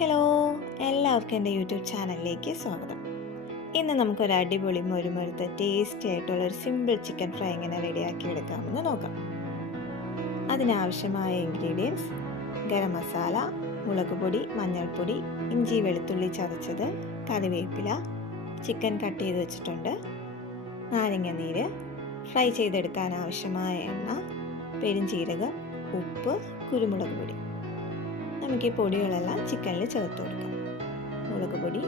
Hello, എല്ലാവർക്കും എൻ്റെ YouTube ചാനലിലേക്ക് സ്വാഗതം. ഇന്ന് നമുക്കൊരു അടിപൊളി മൊരുമൊരുത്ത ടേസ്റ്റി ആയിട്ടുള്ള ഒരു സിമ്പിൾ ചിക്കൻ ഫ്രൈ എങ്ങനെ റെഡിയാക്കി എടുക്കാമെന്ന് നോക്കാം. അതിനാവശ്യമായ ഇൻഗ്രീഡിയൻസ്: ഗരം മസാല, മുളക് പൊടി, മഞ്ഞൾപ്പൊടി, ഇഞ്ചി വെളുത്തുള്ളി ചതച്ചത്, കറിവേപ്പില, ചിക്കൻ കട്ട് ചെയ്ത് വെച്ചിട്ടുണ്ട്, നാരങ്ങ നീര്, ഫ്രൈ ചെയ്തെടുക്കാൻ ആവശ്യമായ എണ്ണ, പെരുംജീരകം, ഉപ്പ്, കുരുമുളക് പൊടി. നമുക്ക് ഈ പൊടികളെല്ലാം ചിക്കനിൽ ചേർത്ത് കൊടുക്കാം. മുളക് പൊടി,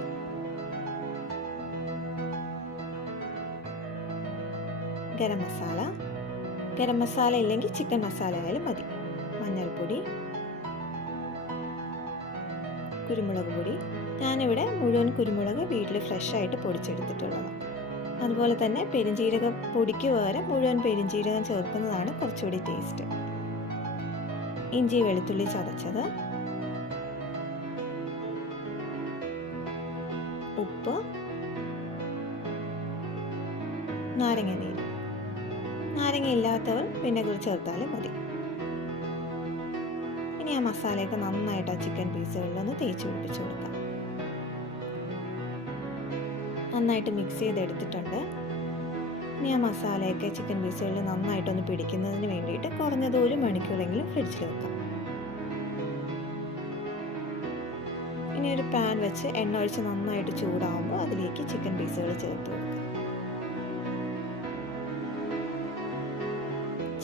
ഗരം മസാല ഇല്ലെങ്കിൽ ചിക്കൻ മസാല ആയാലും മതി, മഞ്ഞൾപ്പൊടി, കുരുമുളക് പൊടി. ഞാനിവിടെ മുഴുവൻ കുരുമുളക് വീട്ടിൽ ഫ്രഷ് ആയിട്ട് പൊടിച്ചെടുത്തിട്ടുള്ളതാണ്. അതുപോലെ തന്നെ പെരുംജീരക പൊടിക്ക് പകരം മുഴുവൻ പെരുംജീരകം ചേർക്കുന്നതാണ് കുറച്ചുകൂടി ടേസ്റ്റ്. ഇഞ്ചി വെളുത്തുള്ളി ചതച്ചത്, ഉപ്പ്, നാരങ്ങ നീര്. നാരങ്ങ ഇല്ലാത്തവർ വിനെഗർ ചേർത്താലും മതി. ഇനി ആ മസാലയൊക്കെ നന്നായിട്ട് ആ ചിക്കൻ പീസുകളിലൊന്ന് തേച്ച് പിടിപ്പിച്ച് കൊടുക്കാം. നന്നായിട്ട് മിക്സ് ചെയ്തെടുത്തിട്ടുണ്ട്. ഇനി ആ മസാലയൊക്കെ ചിക്കൻ പീസുകളിൽ നന്നായിട്ടൊന്ന് പിടിക്കുന്നതിന് വേണ്ടിയിട്ട് കുറഞ്ഞത് 1 മണിക്കൂറെങ്കിലും ഫ്രിഡ്ജിൽ വെക്കാം. ഇനി ഒരു പാൻ വെച്ച് എണ്ണ ഒഴിച്ച് നന്നായിട്ട് ചൂടാകുമ്പോൾ അതിലേക്ക് ചിക്കൻ പീസുകൾ ചേർത്ത് കൊടുക്കാം.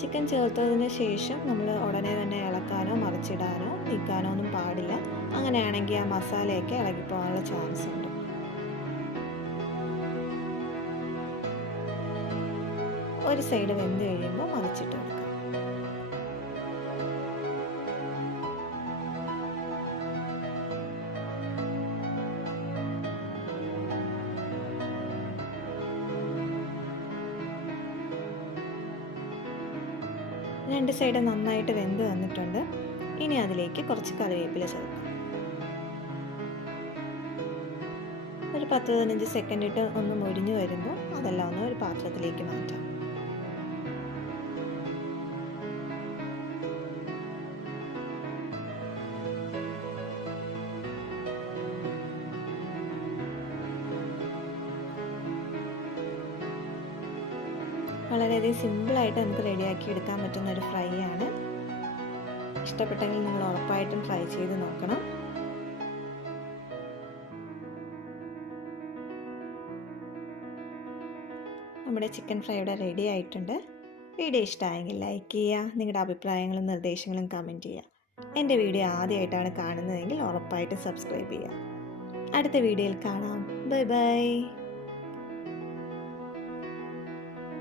ചിക്കൻ ചേർത്തതിന് ശേഷം നമ്മൾ ഉടനെ തന്നെ ഇളക്കാനോ മറിച്ചിടാനോ നീക്കാനോ ഒന്നും പാടില്ല. അങ്ങനെയാണെങ്കിൽ ആ മസാലയൊക്കെ ഇളകിപ്പോകാനുള്ള ചാൻസ് ഉണ്ട്. ഒരു സൈഡ് വെന്ത് കഴിയുമ്പോൾ മറിച്ചിട്ട് കൊടുക്കാം. രണ്ട് സൈഡ് നന്നായിട്ട് വെന്ത് വന്നിട്ടുണ്ട്. ഇനി അതിലേക്ക് കുറച്ച് കറിവേപ്പില ചേർക്കാം. ഒരു 10-15 സെക്കൻഡ് ഇട്ട് ഒന്ന് മൊരിഞ്ഞു വരുമ്പോൾ അതെല്ലാം ഒന്ന് ഒരു പാത്രത്തിലേക്ക് മാറ്റാം. വളരെയധികം സിമ്പിളായിട്ട് നമുക്ക് റെഡിയാക്കി എടുക്കാൻ പറ്റുന്ന ഒരു ഫ്രൈ ആണ്. ഇഷ്ടപ്പെട്ടെങ്കിൽ നിങ്ങൾ ഉറപ്പായിട്ടും ട്രൈ ചെയ്ത് നോക്കണം. നമ്മുടെ ചിക്കൻ ഫ്രൈ ഇവിടെ റെഡി ആയിട്ടുണ്ട്. വീഡിയോ ഇഷ്ടമായെങ്കിൽ ലൈക്ക് ചെയ്യുക. നിങ്ങളുടെ അഭിപ്രായങ്ങളും നിർദ്ദേശങ്ങളും കമൻറ്റ് ചെയ്യുക. എൻ്റെ വീഡിയോ ആദ്യമായിട്ടാണ് കാണുന്നതെങ്കിൽ ഉറപ്പായിട്ടും സബ്സ്ക്രൈബ് ചെയ്യുക. അടുത്ത വീഡിയോയിൽ കാണാം. Bye bye.